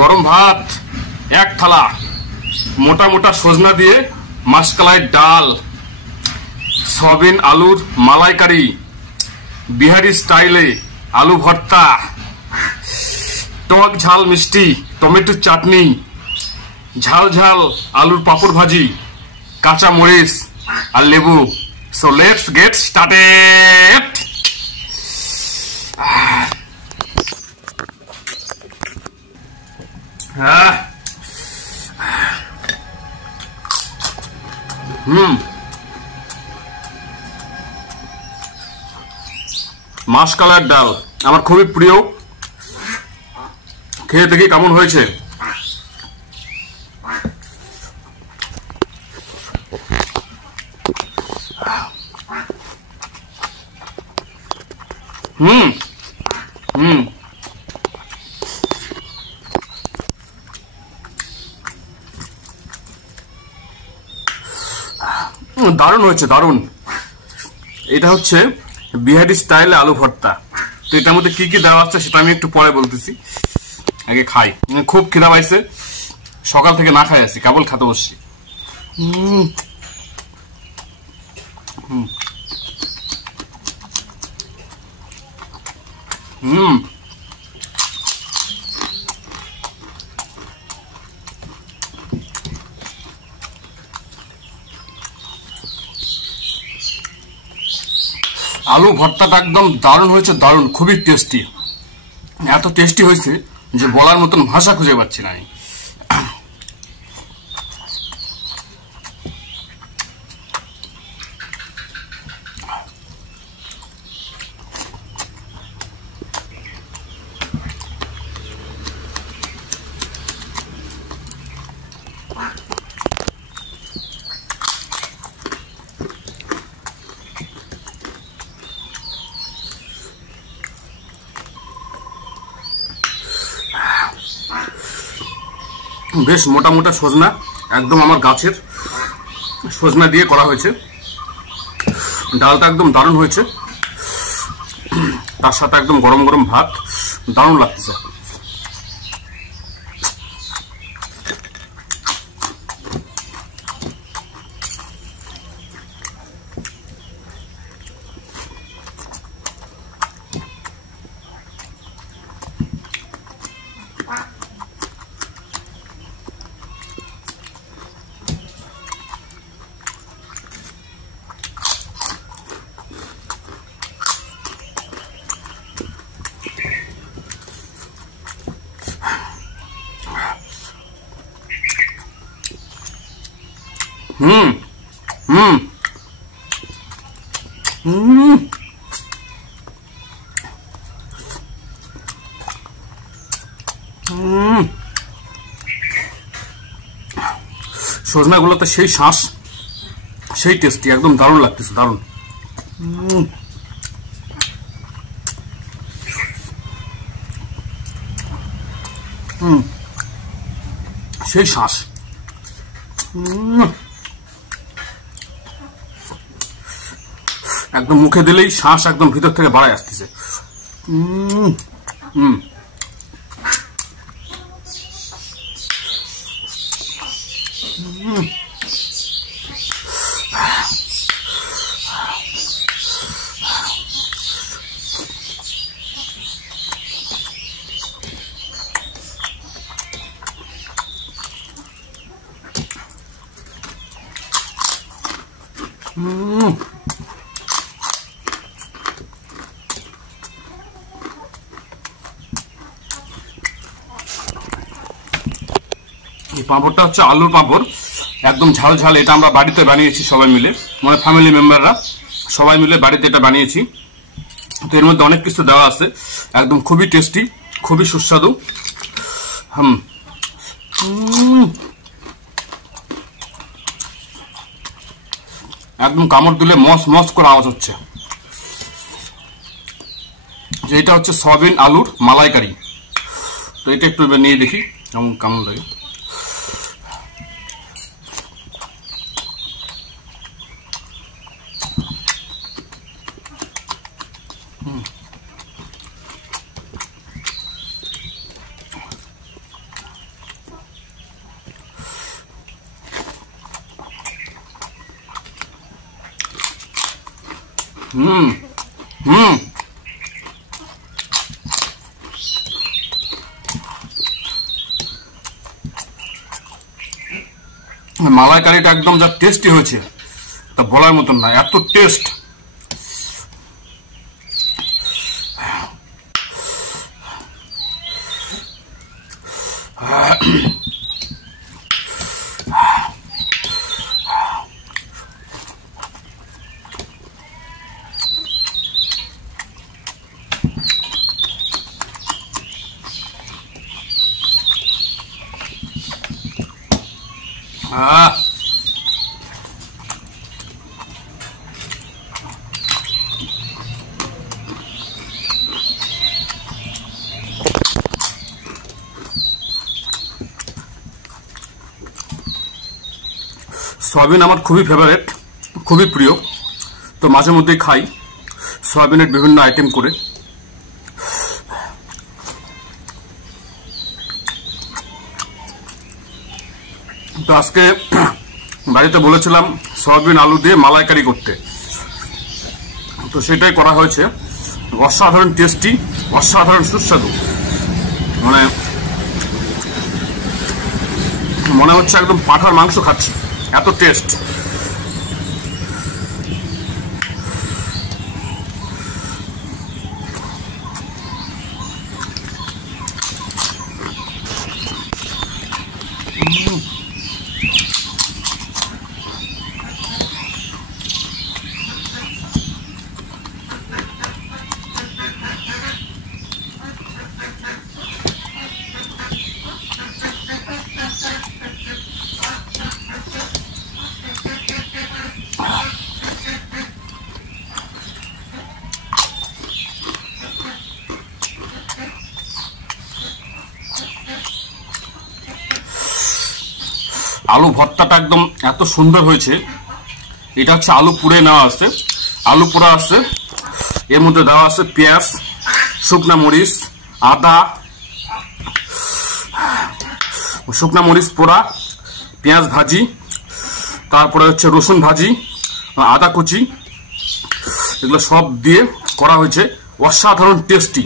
গরম ভাত এক থালা, মোটা মোটা সজনা দিয়ে মাসকলাই ডাল, সয়াবিন আলুর মালাইকারি, বিহারি স্টাইলে আলু ভর্তা, টক ঝাল মিষ্টি টমেটো চাটনি, ঝাল ঝাল আলুর পাপড় ভাজি, কাঁচা মরিচ আর লেবু। So let's get started. মাসকলাইয়ের ডাল আমার খুবই প্রিয়। খেয়ে দেখি কেমন হয়েছে। দারুণ হয়েছে, দারুণ। এটা হচ্ছে বিহারি স্টাইলে আলু ভর্তা। তো এটার মধ্যে কি কি দেওয়া আছে সেটা আমি একটু পরে বলতেছি, আগে খাই। খুব খিদা পাইছে, সকাল থেকে না খাই আছি, কেবল খেতে বসছি। আলু ভর্তাটা একদম দারুণ হয়েছে, দারুণ, খুবই টেস্টি। এত টেস্টি হয়েছে যে বলার মতন ভাষা খুঁজে পাচ্ছি না আমি। বেশ মোটা মোটা সজনা, একদম আমার গাছের সজনা দিয়ে করা হয়েছে। ডালটা একদম দারুণ হয়েছে, তার সাথে একদম গরম গরম ভাত, দারুণ লাগতেছে। সজনা গুলোতে সেই শ্বাস, সেই টেস্টি, একদম দারুণ লাগতেছে, দারুণ। সেই শ্বাস, একদম মুখে দিলেই শ্বাস একদম ভিতর থেকে বাড়ায় আসতেছে। এই পাঁপড়টা হচ্ছে আলুর পাঁপড়, একদম ঝাল ঝাল। এটা আমরা বাড়িতে বানিয়েছি সবাই মিলে, মানে ফ্যামিলি মেম্বাররা সবাই মিলে বাড়িতে এটা বানিয়েছি। তো এর মধ্যে অনেক কিছু দেওয়া আছে, একদম খুবই টেস্টি, খুবই সুস্বাদু। একদম কামড় দিলে মস মস করে আওয়াজ হচ্ছে। এটা হচ্ছে সয়াবিন আলুর মালাইকারি। তো এটা একটু নিয়ে দেখি কেমন কেমন লাগে। মালাইকারিটা একদম যা টেস্টি হয়েছে তা বলার মতন না, এত টেস্ট। সয়াবিন আমার খুবই ফেভারিট, খুবই প্রিয়। তো মাঝে মধ্যেই খাই সয়াবিনের বিভিন্ন আইটেম করে। তো আজকে বাড়িতে বলেছিলাম সয়াবিন আলু দিয়ে মালাইকারি করতে, তো সেটাই করা হয়েছে। অসাধারণ টেস্টি, অসাধারণ সুস্বাদু, মানে মনে হচ্ছে একদম পাঁঠার মাংস খাচ্ছি, এত টেস্ট। আলু ভর্তাটা একদম এত সুন্দর হয়েছে। এটা হচ্ছে আলু পুড়ে নেওয়া আছে, আলু পোড়া আছে, এর মধ্যে দেওয়া আছে পেঁয়াজ, শুকনা মরিচ, আদা, শুকনা মরিচ পোড়া, পেঁয়াজ ভাজি, তারপরে হচ্ছে রসুন ভাজি, আদা কুচি, এগুলো সব দিয়ে করা হয়েছে। অসাধারণ টেস্টি।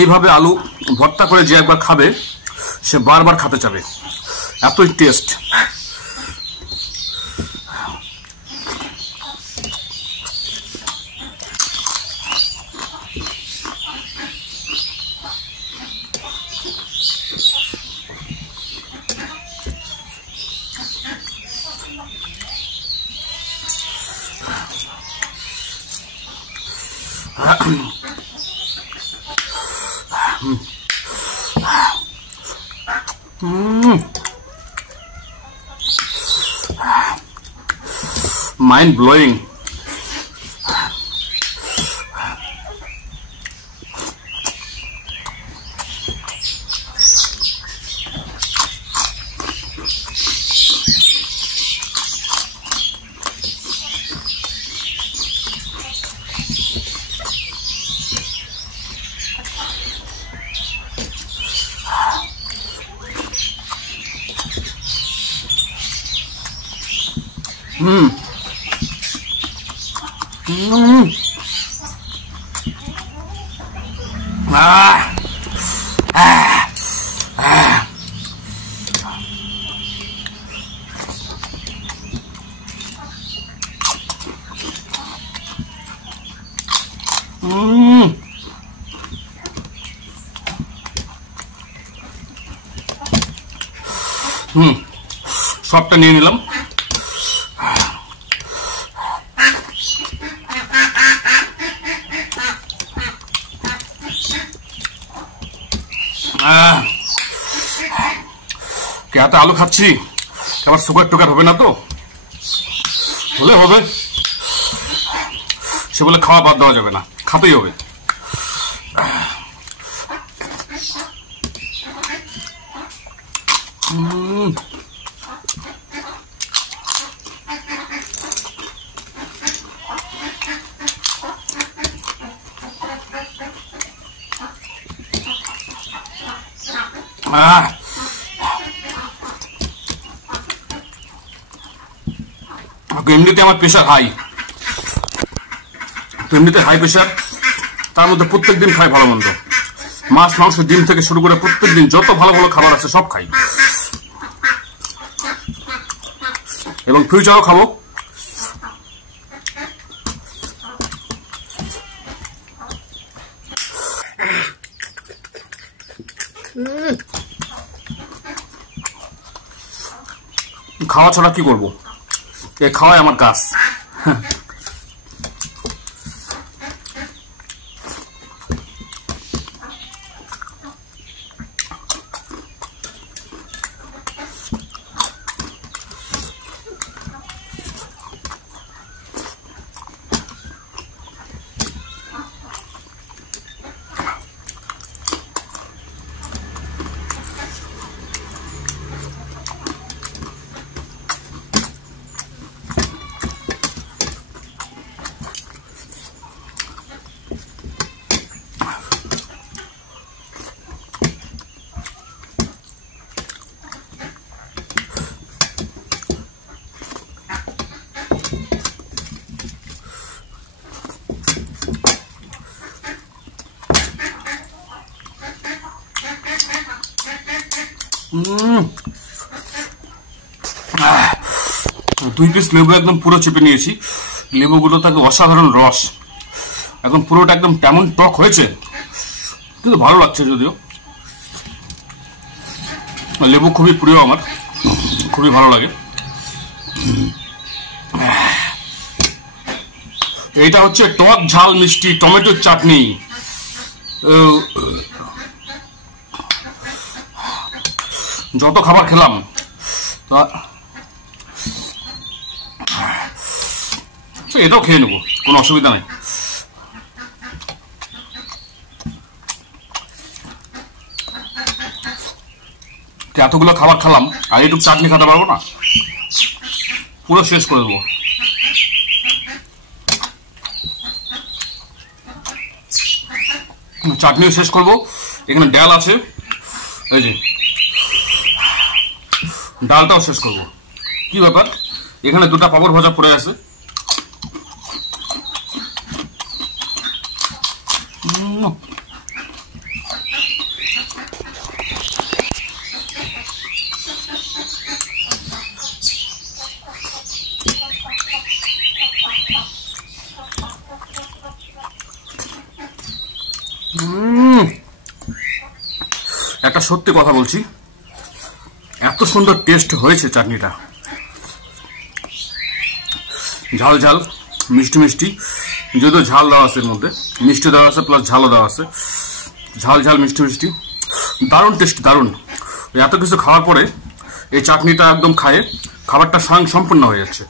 এইভাবে আলু ভর্তা করে যে একবার খাবে সে বারবার খেতে চাবে, এতই টেস্ট। Mind blowing. সবটা নিয়ে নিলাম। হাতে আলু খাচ্ছি, আবার সুগার টুগার হবে না তো? হলে হবে, সে বলে খাওয়া বাদ দেওয়া যাবে না, খাতেই হবে। এমনিতে আমার প্রেশার হাই, এমনিতে হাই প্রেশার, তার মধ্যে প্রত্যেকদিন খাই ভালো মন্দ, মাছ মাংস ডিম থেকে শুরু করে প্রত্যেকদিন যত ভালো ভালো খাবার আছে সব খাই, এবং ফিউচারও খাবো। খাওয়া ছাড়া কি করবো, এ খাওয়াই আমার কাজ। দুই পিস লেবু একদম পুরো চেপে নিয়েছি, লেবুগুলো তাকে অসাধারণ রস, এখন পুরোটা একদম তেমন টক হয়েছে, কিন্তু ভালো লাগছে। যদিও লেবু খুবই প্রিয় আমার, খুবই ভালো লাগে। এইটা হচ্ছে টক ঝাল মিষ্টি টমেটোর চাটনি। যত খাবার খেলাম এটাও খেয়ে নেবো, কোনো অসুবিধা নেই। এতগুলো খাবার খেলাম আর একটু চাটনি খেতে পারবো না, পুরো শেষ করে দেবো। চাটনিও শেষ করবো, এখানে ডাল আছে, এই যে ডালটাও শেষ করবো। কি ব্যাপার, এখানে দুটা পাপড় ভাজা পড়ে আছে, একটা সত্যি কথা বলছি, এত সুন্দর টেস্ট হয়েছে চাটনিটা, ঝাল ঝাল মিষ্টি মিষ্টি, যদিও ঝাল দেওয়া আছে এর মধ্যে, মিষ্টি দেওয়া আছে প্লাস ঝালও দেওয়া আছে, ঝাল ঝাল মিষ্টি মিষ্টি, দারুণ টেস্ট, দারুণ। এত কিছু খাওয়ার পরে এই চাটনিটা একদম খায়ে খাবারটা স্বয়ং সম্পূর্ণ হয়ে যাচ্ছে।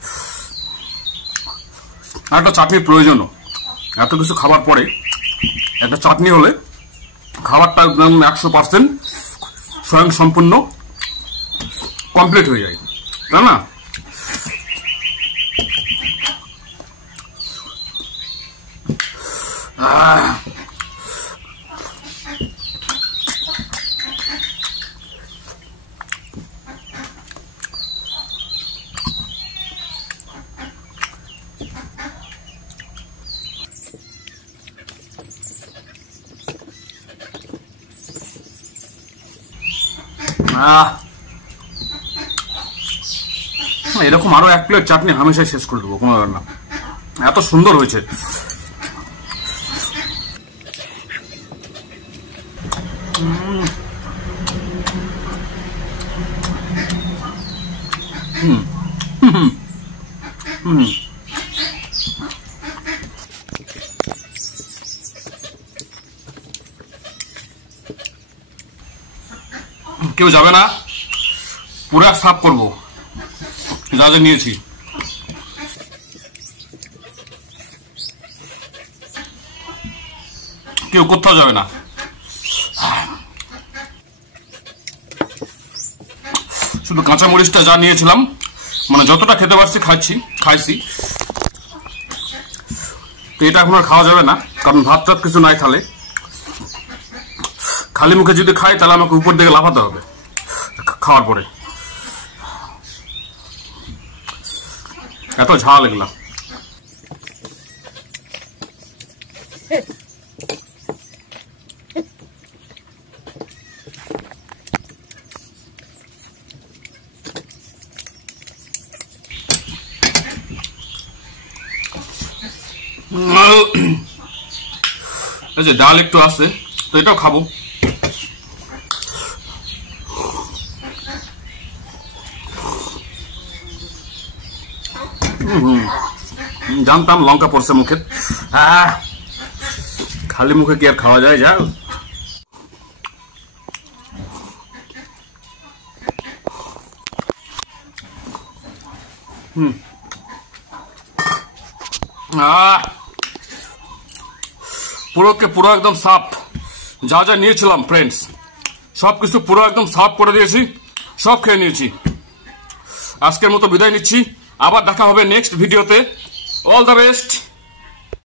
আর একটা চাটনির প্রয়োজনও, এত কিছু খাবার পরে একটা চাটনি হলে খাবারটা একদম 100% স্বয়ং সম্পূর্ণ কমপ্লিট হয়ে যায়, তাই না? এরকম আরো এক প্লেট চাটনি হামেশাই শেষ করে দেবো, কোনো ব্যাপার না, এত সুন্দর হয়েছে। কেউ যাবে না, পুরো সাফ করবো যা যা নিয়েছি। কেউ কোথাও যাবে না। শুধু কাঁচা মরিচটা যা নিয়েছিলাম, মানে যতটা খেতে পারছি খাইছি। তো এটা এখন আর খাওয়া যাবে না, কারণ ভাত টাত কিছু নাই। খালি মুখে যদি খাই তাহলে আমাকে উপর দিকে লাফাতে হবে খাওয়ার পরে। এত ঝাল এগুলা। এই যে ডাল একটু আছে, তো এটাও খাবো। জানতাম লঙ্কা পড়ছে মুখে। খালি মুখে কি আর খাওয়া যায়? যা পুরোকে পুরো একদম সাফ। যা যা নিয়েছিলাম ফ্রেন্ডস, সবকিছু পুরো একদম সাফ করে দিয়েছি, সব খেয়ে নিয়েছি। আজকের মতো বিদায় নিচ্ছি, আবার দেখা হবে নেক্সট ভিডিওতে। All the best.